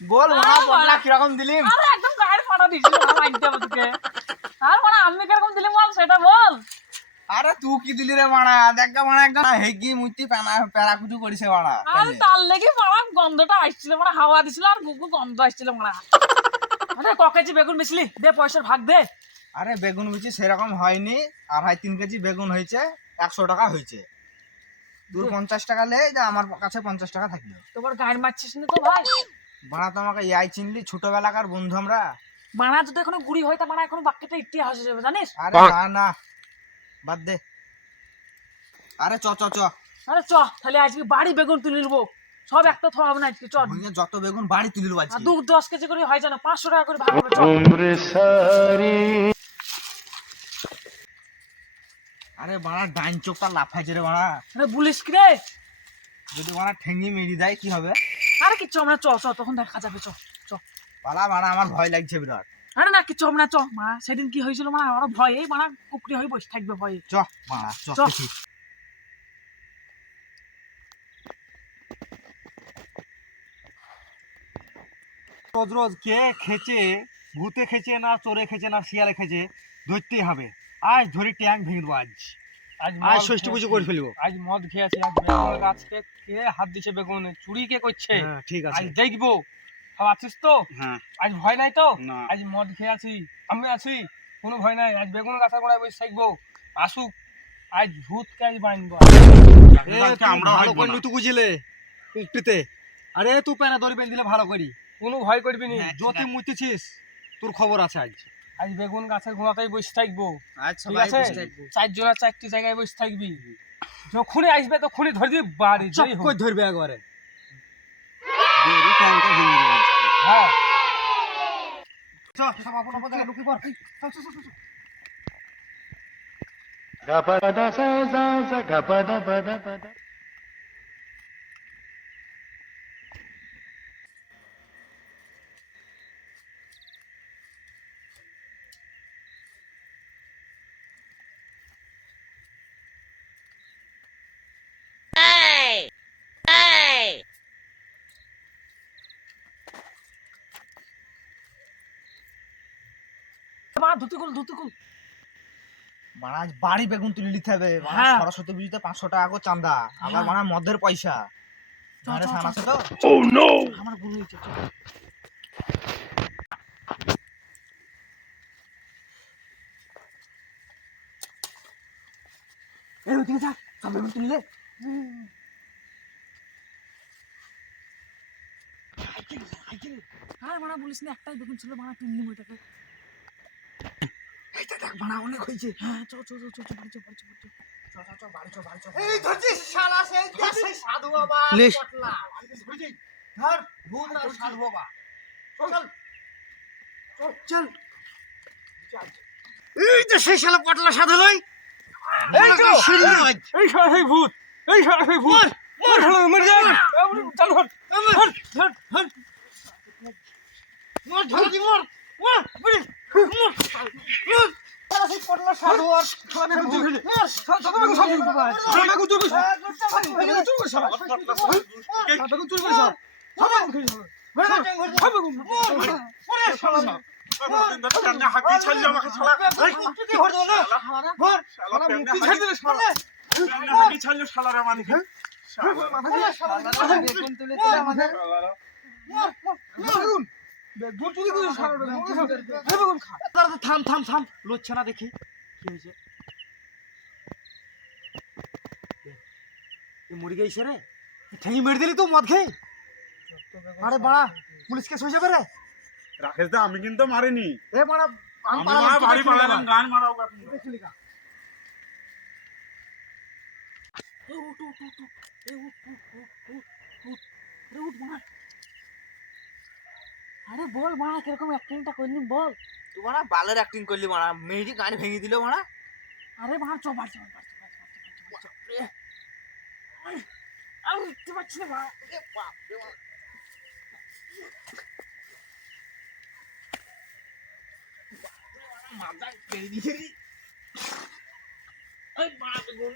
বল মানা কীরকম দিলি? আরে একদম গায়ের ফাটা দিছিল তোকে। আর মানে আমি কীরকম দিলি বল সেটা বল। আরে তুই কি দিলি রে মানা দেখ মানা একদম হেগি প্যানা প্যারাকুচু করিছে মানা আরে তার লেগে মারা গন্ধটা আসছিল মানে হাওয়া দিছিল আর গুগু গন্ধ আসছিল আরে ক কেজি বেগুন মিশলি দে পয়সার ভাগ দে। আরে বেগুন বিচি সেরকম হয়নি আড়াই তিন কেজি বেগুন হয়েছে একশো টাকা হয়েছে। তোর পঞ্চাশ টাকা লে আমার কাছে পঞ্চাশ টাকা থাকল তোমার মারছিস না তো ভাই? বাড়া তো আমাকে ইয়াই চিনলি ছোটবেলাকার বন্ধু আমরা। বানা এখনও গুড়ি হয় তা বানা এখনও ইতিহাস হয়ে যাবে জানিস? আরে না না। বাদ দে। আরে চ চ চ। আরে চ তাহলে আজকে বাড়ি বেগুন তুলে নিবো। সব একটা থা হবে না আজকে চ যত বেগুন বাড়ি তুলিল আর আজকে। দু দশ কেজি করে হয় জানো পাঁচশো টাকা করে ভাগ হবে চ আরে বাড়া ডাইন চোখটা লাফাইছে রে বাড়া। আরে বলিস কি রে? যদি বাড়া ঠেঙ্গি মেরি দেয় কি হবে? আরে কিচ্ছু আমরা চ চ তখন দেখা যাবে চ চ। পালা বাড়া আমার ভয় লাগছে বিরাট। আরে না কিচ্ছু হবে না চ মা সেদিন কি হয়েছিল মা? আমার ভয় এই মানে কুকরি হয়ে বসে থাকবে ভয়ে। চ বাড়া চ চ। দেখি। রোজ রোজ কে খেচে ভূতে খেচে না চোরে খেচে না শিয়ালে খেচে ধরতেই হবে। আজ ধরি ট্যাং ভেঙে দেবো আজ। আজ ষষ্ঠী পুজো করে ফেলব। আজ মদ খেয়েছে আজ বেগুন গাছকে কে হাত দিছে বেগুন? চুরি কে করছে? হ্যাঁ ঠিক আজ দেখব। সব আছিস তো? হ্যাঁ। আজ ভয় নাই তো? আজ মদ খেয়ে আছি আমি আছি কোনো ভয় নাই। আজ বেগুন গাছের গোড়ায় বসে থাকব। আসুক আজ ভূতকে আজ বাঁধবো? আমরা ভালো করে তুই বুঝলে একটুতে আরে তুই প্যানা দড়ি বেঁধে দিলে ভালো করি। কোনো ভয় করবি নি? যদি মুতেছিস তোর খবর আছে আজ। আজ বেগুন গাছের গোড়াতেই বসে থাকব। আজ ঠিক সবাই আছে? বসে থাকব। চারজনের চারটি জায়গায় বসে থাকবি। যখনই আসবে তখনই ধরে দিবি বাড়ি যেই হোক। চক্কর ধরবে একবারে। হ্যাঁ। চ সব আপন আপন জায়গায় ধুতি কুল ধুতি কুল বাড়া বাড়ি বেগুন তুলে নিতে হবে। হ্যাঁ। সরস্বতী পুজোতে পাঁচশো টাকা করে আবার হ্যাঁ। মদের পয়সা। চ, সান আছে তো? আমার। এই যা তুললে আরে মানা বলিস না একটাই বেগুন ছিল মানা তুললি ওইটাকে বাড়া অনেক হয়েছে। হ্যাঁ চ চ চ চ চ বাড়ি চ বাড়ি চ বাড়ি চ। চ চ চ বাড়ি চ এই ধরছিস শালা সেই সেই সাধু বাবা লিস। পটলা। ধর ভূত আর সাধু বাবা। চল। চল। চল এই যে সেই শালা পটলা সাধু লই এই তো। এই শালা সেই ভূত। এই শালা সেই ভূত। মর শালা মর যা চল মোর। ধর দি মোর মোর। মোর। মোর। সেই পটলা সাধু আর শালা মেরে ভূত মোর শালা বেগুন সব দিন বাবা শালা বেগুন চুরি করিস বেগুন চুরি করিস শালা বেগুন চুরি করিস সব বেগুন খেয়ে শালা সব বেগুন ওরে শালা হাঁকি ছাড়লি আমাকে শালা এই তুই ভর দাও না ভর শালা মুক্তি ছেড়ে দিলে শালা হাঁকি ছাড়লি শালারে আমাকে বেগুন তুলে তুলে আমাদের বেগুন বেগুন চুরি করিস শালা বেগুন এই বেগুন খা দাঁড়া থাম থাম থাম লচ্ছে না দেখি কি হয়েছে এ মরে গেছে রে ঠেঙি মেরে দিলি তো মদ খেয়ে আরে বাড়া পুলিশ কেস হয়ে যাবে রে রাকেশ দা আমি কিন্তু মারিনি এ বাড়া আমি মা বাড়ি পালালাম গান মারাও কাকি এই উঠ উঠ উঠ উঠ। এই উঠ উঠ উঠ উঠ উঠ আরে উঠ মানা আরে বল মানা কীরকম অ্যাক্টিংটা করলি বল তুই বাড়া বালের অ্যাক্টিং করলি বাড়া মেয়েটি গান ভেঙে দিল বাড়া আরে মানা চ বাড়ি চ বাড়ি চ, বাড়ি চ, বাড়ি চ, বাড়ি চ, বাড়ি চ। আরে, আর উঠতে পারছি না মানা মাথা পেয়ে দিয়ে এই মানা বেগুন